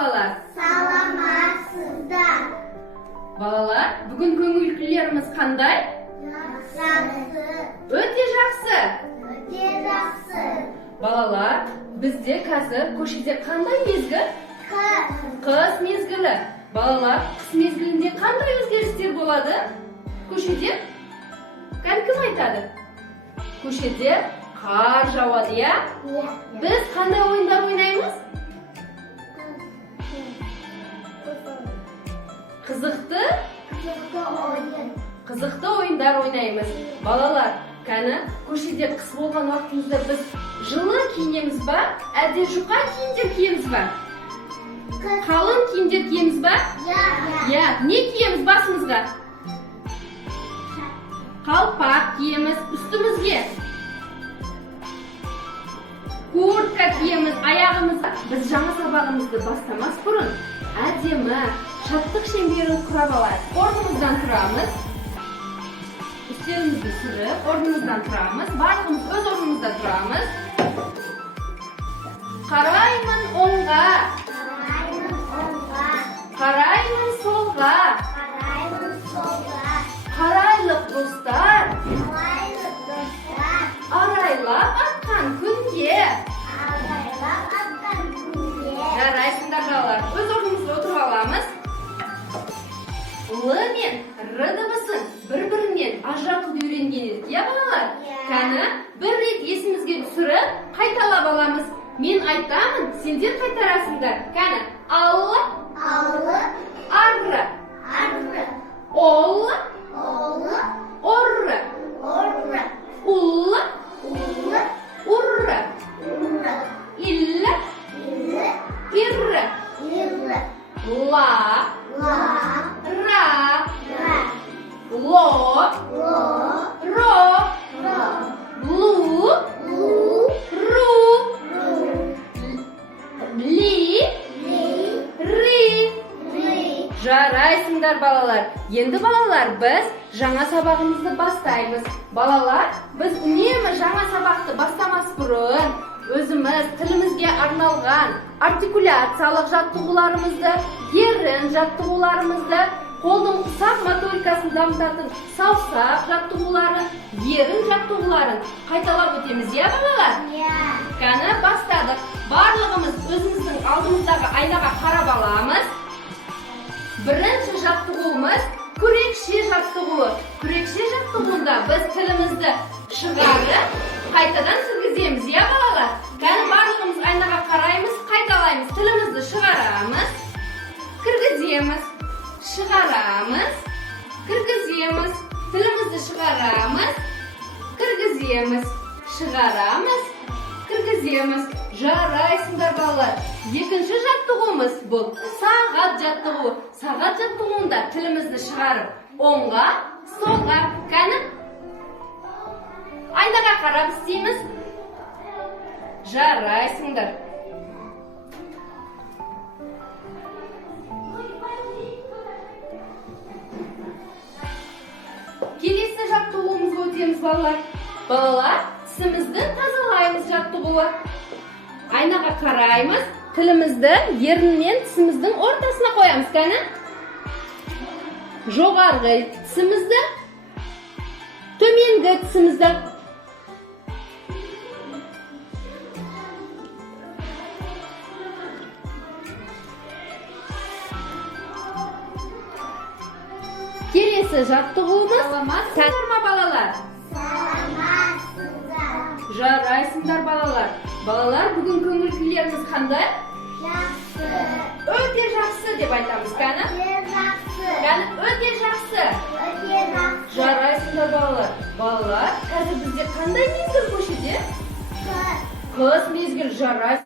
balalar? Salamasızlar. Balalar, bugün köngül kuylarımız qanday? Yaxşı. Öte жақсы. Öte yaxşı. Balalar, bizde қазір көшеде qanday mezgil? Қыс mezgili. Balalar, қыс mezgilinde qanday өзгерістер болады? Көшеде? Кім айтады? Көшеде qar жауады, ya? Biz qanday oyunlar o'ynaymiz? Қызықты ойындар ойнаймыз. Балалар, кәні көшеде қыс болған уақытымызда біз жылы киінеміз ба, әлде жұқа киімдер киеміз ба? Қалың киімдер киеміз ба? Я, не киеміз басымызға? Қалпақ киеміз үстімізге. Куртка киеміз аяғымызға. Біз жаңа сабағымызды бастамас бұрын әдемі шаттық шеңберін құрап алайық. Орнымыздан тұрамыз. Üstlerimizi sürüp ordumuzdan turamız. Bardığımız öz ordumuzda turamız. Qarayman onga. Qarayman solga. Qaraylık dostlar. Araylap atkan kunge. Жарайсыңдар балалар. Öz ordumuzda oturup alamız. Л мен Р дыбысын бір-бірінен ажыратуды үйренген едік, ya балалар? Кәні бір рет есімізге түсіріп қайталап аламыз. Мен айтамын, сендер қайтарасыңдар. Кәні аллы, арры, оллы, орры, уллы, урры, иллі, ирры, ла, ра, ло, ро, лу, ру, ли, ри. Жарайсыңдар балалар. Енді балалар, біз жаңа сабағымызды бастаймыз. Балалар, біз үнемі жаңа сабақты бастамас бұрын өзіміз тілімізге арналған артикуляциялық жаттығуларымызды, ерін жаттығуларымызды, қолдың ұсақ моторикасын дамытатын саусақ жаттығуларын, ерін жаттығуларын қайталап өтеміз, ya балалар? Кәні бастадық. Барлығымыз өзіміздің алдымыздағы айнаға қарап аламыз. Бірінші жаттығуымыз күрекше жаттығуы. Күрекше жаттығуында біз тілімізді шығарып, қайтадан кіргіземіз, ya балалар? Кәні барлығымыз айнаға қараймыз, қайталаймыз, тілімізді шығарамыз, кіргіземіз, шығарамыз, кіргіземіз, тілімізді шығарамыз, кіргіземіз, шығарамыз, кіргіземіз. Жарайсыңдар балалар. Екінші жаттығуымыз бұл сағат жаттығуы. Сағат жаттығуында тілімізді шығарып, оңға, солға, кәні айнаға қарап істейміз. Жарайсыңдар. Келесі жаттығуымызға өтеміз, балалар. Балалар, тісімізді тазалаймыз жаттығуы. Айнаға қараймыз, тілімізді ерін мен тісіміздің ортасына қоямыз, кәні? Жоғарғы тісімізді, төменгі тісімізді. Келесі жаттығуымыз. Саламатсыздар ма, балалар? Жарайсыңдар балалар. Балалар, бүгін көңіл күйлеріңіз қандай? Жақсы. Өте жақсы деп айтамыз, кәні? Кәні өте жақсы. Жарайсыңдар балалар. Балалар, қазір бізде қандай мезгіл көшеде? Қыс мезгіл. Жарайсыңдар.